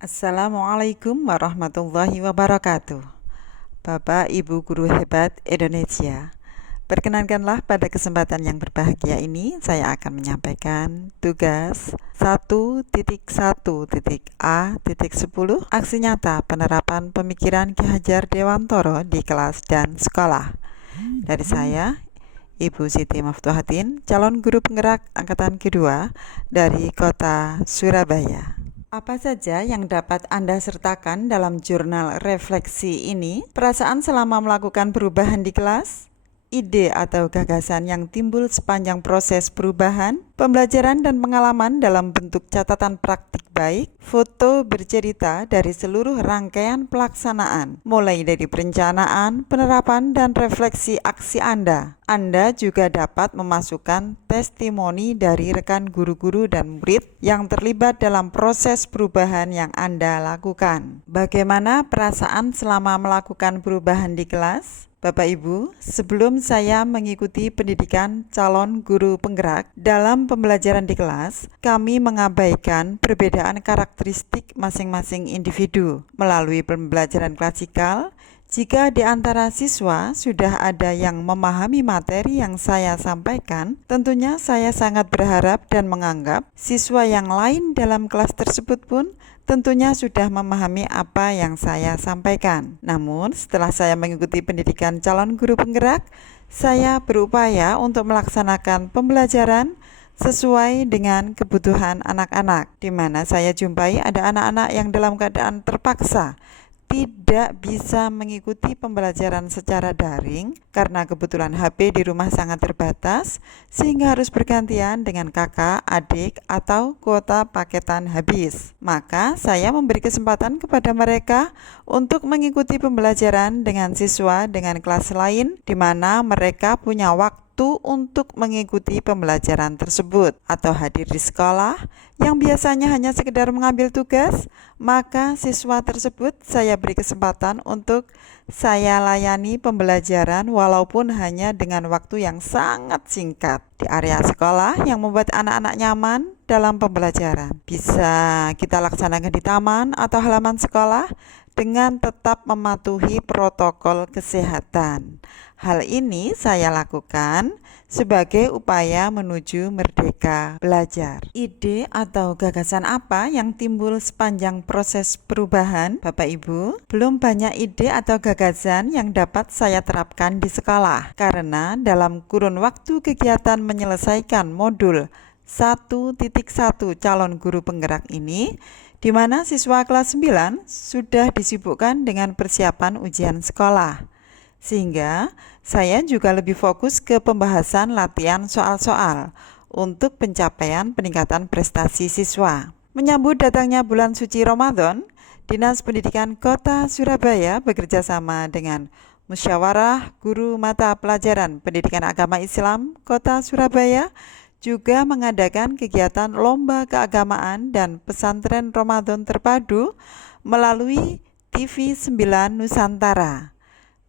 Assalamualaikum warahmatullahi wabarakatuh. Bapak Ibu guru hebat Indonesia, perkenankanlah pada kesempatan yang berbahagia ini saya akan menyampaikan tugas 1.1.A.10 aksi nyata penerapan pemikiran Ki Hajar Dewantoro di kelas dan sekolah. Dari saya, Ibu Siti Maftuhatin, calon guru penggerak angkatan kedua dari kota Surabaya. Apa saja yang dapat Anda sertakan dalam jurnal refleksi ini? Perasaan selama melakukan perubahan di kelas? Ide atau gagasan yang timbul sepanjang proses perubahan? Pembelajaran dan pengalaman dalam bentuk catatan praktik baik? Foto bercerita dari seluruh rangkaian pelaksanaan, mulai dari perencanaan, penerapan, dan refleksi aksi Anda. Anda juga dapat memasukkan testimoni dari rekan guru-guru dan murid yang terlibat dalam proses perubahan yang Anda lakukan. Bagaimana perasaan selama melakukan perubahan di kelas? Bapak Ibu, sebelum saya mengikuti pendidikan calon guru penggerak dalam pembelajaran di kelas, kami mengabaikan perbedaan karakteristik masing-masing individu. Melalui pembelajaran klasikal, jika di antara siswa sudah ada yang memahami materi yang saya sampaikan, tentunya saya sangat berharap dan menganggap siswa yang lain dalam kelas tersebut pun tentunya sudah memahami apa yang saya sampaikan. Namun, setelah saya mengikuti pendidikan calon guru penggerak, saya berupaya untuk melaksanakan pembelajaran sesuai dengan kebutuhan anak-anak, di mana saya jumpai ada anak-anak yang dalam keadaan terpaksa tidak bisa mengikuti pembelajaran secara daring karena kebetulan HP di rumah sangat terbatas, sehingga harus bergantian dengan kakak, adik, atau kuota paketan habis. Maka saya memberi kesempatan kepada mereka untuk mengikuti pembelajaran dengan siswa dengan kelas lain, di mana mereka punya waktu untuk mengikuti pembelajaran tersebut atau hadir di sekolah yang biasanya hanya sekedar mengambil tugas, maka siswa tersebut saya beri kesempatan untuk saya layani pembelajaran walaupun hanya dengan waktu yang sangat singkat di area sekolah yang membuat anak-anak nyaman dalam pembelajaran. Bisa kita laksanakan di taman atau halaman sekolah dengan tetap mematuhi protokol kesehatan. Hal ini saya lakukan sebagai upaya menuju merdeka belajar. Ide atau gagasan apa yang timbul sepanjang proses perubahan, Bapak Ibu? Belum banyak ide atau gagasan yang dapat saya terapkan di sekolah, karena dalam kurun waktu kegiatan menyelesaikan modul 1.1 calon guru penggerak ini, di mana siswa kelas 9 sudah disibukkan dengan persiapan ujian sekolah. Sehingga saya juga lebih fokus ke pembahasan latihan soal-soal untuk pencapaian peningkatan prestasi siswa. Menyambut datangnya bulan suci Ramadan, Dinas Pendidikan Kota Surabaya bekerja sama dengan Musyawarah Guru Mata Pelajaran Pendidikan Agama Islam Kota Surabaya juga mengadakan kegiatan lomba keagamaan dan pesantren Ramadan terpadu melalui TV 9 Nusantara.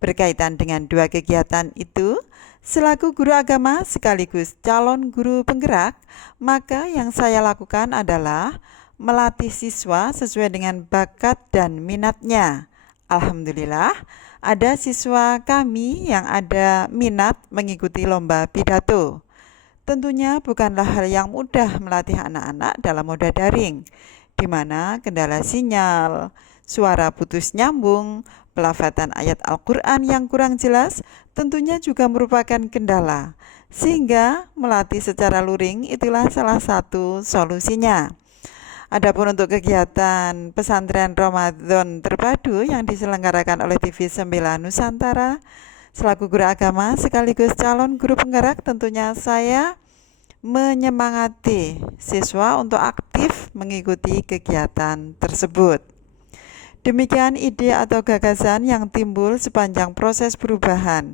Berkaitan dengan dua kegiatan itu, selaku guru agama sekaligus calon guru penggerak, maka yang saya lakukan adalah melatih siswa sesuai dengan bakat dan minatnya. Alhamdulillah, ada siswa kami yang ada minat mengikuti lomba pidato. Tentunya bukanlah hal yang mudah melatih anak-anak dalam moda daring, di mana kendala sinyal, suara putus nyambung, pelafatan ayat Al-Quran yang kurang jelas tentunya juga merupakan kendala, sehingga melatih secara luring itulah salah satu solusinya. Adapun untuk kegiatan pesantren Ramadan terpadu yang diselenggarakan oleh TV 9 Nusantara, selaku guru agama sekaligus calon guru penggerak, tentunya saya menyemangati siswa untuk aktif mengikuti kegiatan tersebut. Demikian ide atau gagasan yang timbul sepanjang proses perubahan.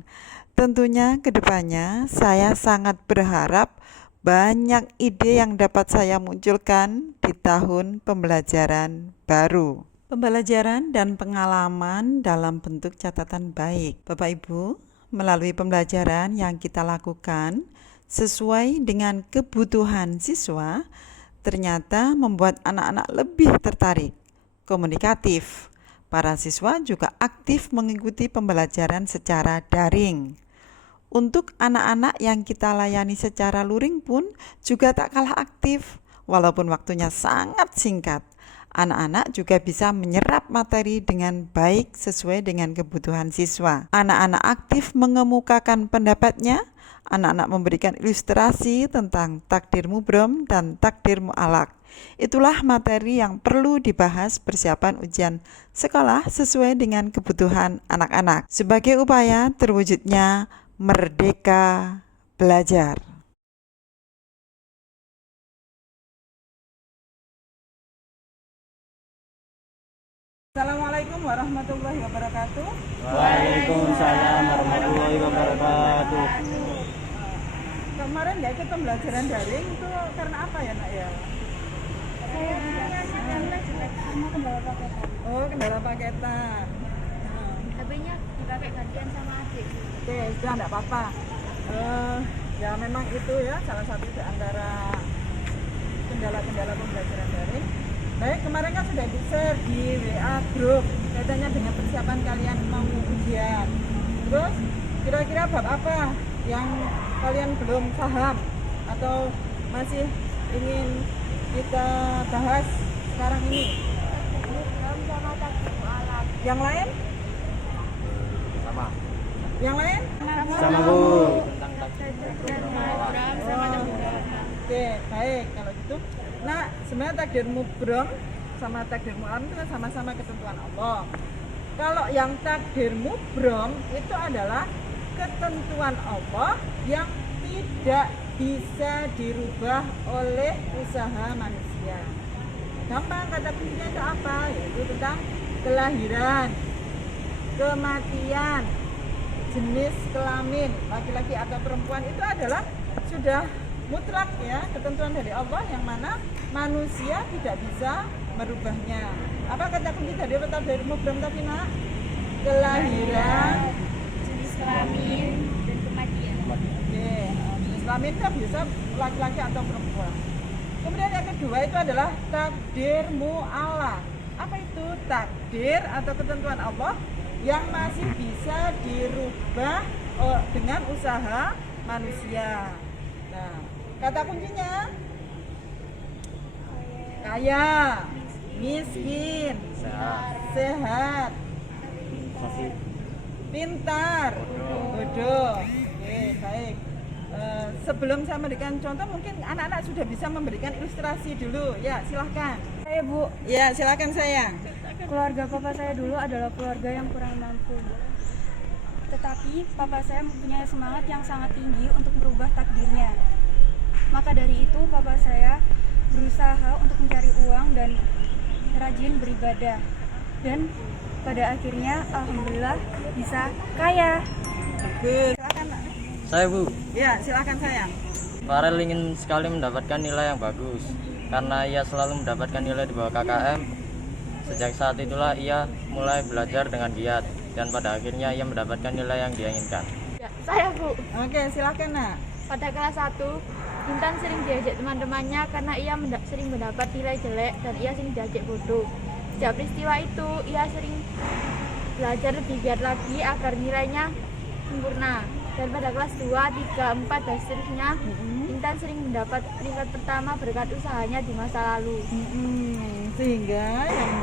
Tentunya ke depannya saya sangat berharap banyak ide yang dapat saya munculkan di tahun pembelajaran baru. Pembelajaran dan pengalaman dalam bentuk catatan baik. Bapak Ibu, melalui pembelajaran yang kita lakukan sesuai dengan kebutuhan siswa, ternyata membuat anak-anak lebih tertarik, komunikatif. Para siswa juga aktif mengikuti pembelajaran secara daring. Untuk anak-anak yang kita layani secara luring pun juga tak kalah aktif, walaupun waktunya sangat singkat. Anak-anak juga bisa menyerap materi dengan baik sesuai dengan kebutuhan siswa. Anak-anak aktif mengemukakan pendapatnya. Anak-anak memberikan ilustrasi tentang takdir mubrom dan takdir mu'alak. Itulah materi yang perlu dibahas persiapan ujian sekolah sesuai dengan kebutuhan anak-anak sebagai upaya terwujudnya merdeka belajar. Assalamualaikum warahmatullahi wabarakatuh. Waalaikumsalam warahmatullahi wabarakatuh. Kemarin nggak ikut pembelajaran daring itu karena apa ya nak ya? Saya karena sama kendala paketan. Oh, kendala paketan. HP-nya dipakai gantian sama adik. Oke, sudah enggak apa-apa. Ya memang itu ya salah satu di antara kendala-kendala pembelajaran daring. Baik, kemarin kan sudah di-share di WA grup kaitannya dengan persiapan kalian mau ujian. Terus kira-kira bab apa yang kalian belum paham atau masih ingin kita bahas sekarang ini? Sama takdir mu'alak. Yang lain? Sama. Yang lain? Sama Bu. Oke, baik kalau gitu. Nah, sebenarnya takdir mubrom sama takdir mu'alak itu kan sama-sama ketentuan Allah. Kalau yang takdir mubrom itu adalah ketentuan Allah yang tidak bisa dirubah oleh usaha manusia. Gampang, kata kuncinya itu apa? Yaitu tentang kelahiran, kematian, jenis kelamin, laki-laki atau perempuan, itu adalah sudah mutlak ya, ketentuan dari Allah yang mana manusia tidak bisa merubahnya. Apa kata kunci dari mubrom tadi nak? Kelahiran, Jenis kelamin dan kematian. oke, jenis kelamin kan bisa laki-laki atau perempuan. Kemudian yang kedua itu adalah takdir mu'alak. Apa itu? Takdir atau ketentuan Allah yang masih bisa dirubah dengan usaha manusia. Nah, kata kuncinya kaya, miskin, sehat, pintar, bodoh. Oke, baik. Sebelum saya memberikan contoh, mungkin anak-anak sudah bisa memberikan ilustrasi dulu. Ya, silahkan. Saya Bu, Ya, silahkan sayang. keluarga papa saya dulu adalah keluarga yang kurang mampu. Tetapi papa saya mempunyai semangat yang sangat tinggi untuk merubah takdirnya. Maka dari itu papa saya berusaha untuk mencari uang dan rajin beribadah. Dan pada akhirnya alhamdulillah bisa kaya. Bagus. Silakan. Nak. Saya Bu. Ya, silakan sayang. Farel ingin sekali mendapatkan nilai yang bagus karena ia selalu mendapatkan nilai di bawah KKM. Sejak saat itulah ia mulai belajar dengan giat dan pada akhirnya ia mendapatkan nilai yang dia inginkan. Ya, saya Bu. Oke, silakan nak. Pada kelas 1, Intan sering diajak teman-temannya karena ia sering mendapat nilai jelek dan ia sering diajak bodoh. Sejak peristiwa itu, ia sering belajar lebih giat lagi agar nilainya sempurna. Dan pada kelas 2, 3, 4, dan seterusnya, Intan sering mendapat peringkat pertama berkat usahanya di masa lalu. Sehingga yang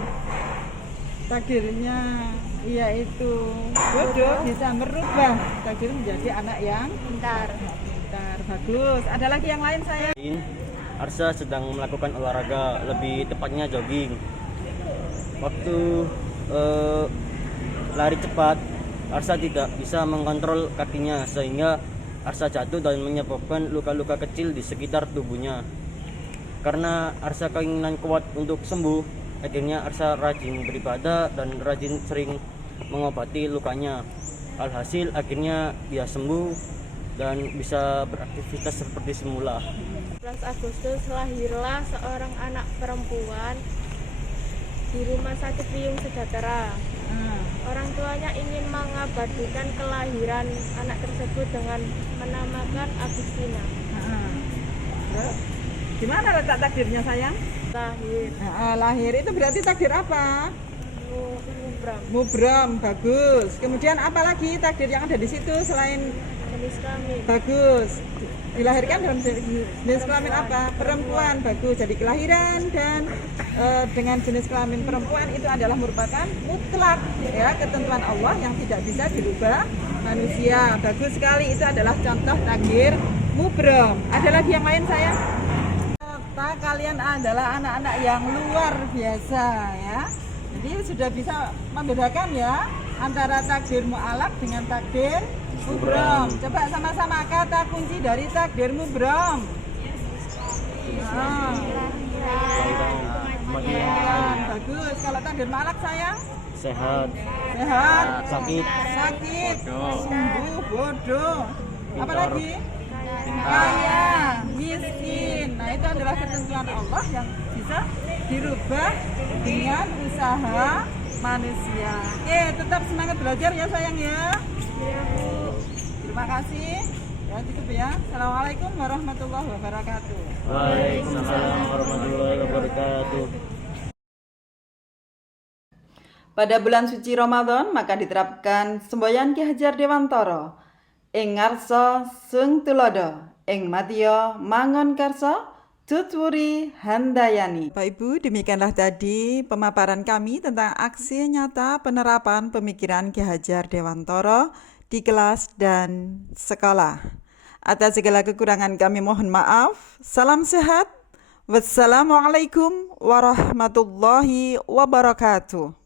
takdirnya yaitu bodoh bisa merubah takdir menjadi anak yang Pintar. pintar. Bagus. Ada lagi yang lain saya? Arsa sedang melakukan olahraga, lebih tepatnya jogging. Waktu lari cepat, Arsa tidak bisa mengontrol kakinya sehingga Arsa jatuh dan menyebabkan luka-luka kecil di sekitar tubuhnya. Karena Arsa keinginan kuat untuk sembuh, akhirnya Arsa rajin beribadah dan rajin sering mengobati lukanya. Alhasil akhirnya dia sembuh dan bisa beraktivitas seperti semula. 11 Agustus lahirlah seorang anak perempuan di Rumah Sakit Piyung Sejahtera. Orang tuanya ingin mengabadikan kelahiran anak tersebut dengan menamakan Agustina. Gimana letak takdirnya sayang? Lahir. Lahir itu berarti takdir apa? Mubram. Mubram, bagus. Kemudian apa lagi takdir yang ada di situ selain Jenis kelamin. bagus? Dilahirkan dalam jenis kelamin apa? Perempuan, bagus. Jadi kelahiran dan dengan jenis kelamin perempuan itu adalah merupakan mutlak, ya, ketentuan Allah yang tidak bisa dirubah manusia. Bagus sekali, itu adalah contoh takdir mubram. Ada lagi yang lain sayang? Kalian adalah anak-anak yang luar biasa, ya. Jadi sudah bisa membedakan ya antara takdir mu'alaq dengan takdir mubram. Coba sama-sama kata kunci dari takdir mubram. Bagus. Kalau takdir mu'alaq sayang? Sehat, Sehat, sakit, sembuh, bodoh. Apa Pintar. lagi? Kaya, miskin. Nah, itu adalah ketentuan Allah yang bisa dirubah dengan usaha manusia. Oke, tetap semangat belajar ya sayang ya. Terima kasih. Ya, cukup ya. Assalamualaikum warahmatullahi wabarakatuh. Waalaikumsalam warahmatullahi wabarakatuh. Pada bulan suci Ramadan maka diterapkan semboyan Ki Hajar Dewantara ing ngarsa sung tulodo ing madya mangon karsa tutwuri handayani. Bapak Ibu, demikianlah tadi pemaparan kami tentang aksi nyata penerapan pemikiran Ki Hajar Dewantara di kelas dan sekolah. Atas segala kekurangan kami mohon maaf. Salam sehat. Wassalamualaikum warahmatullahi wabarakatuh.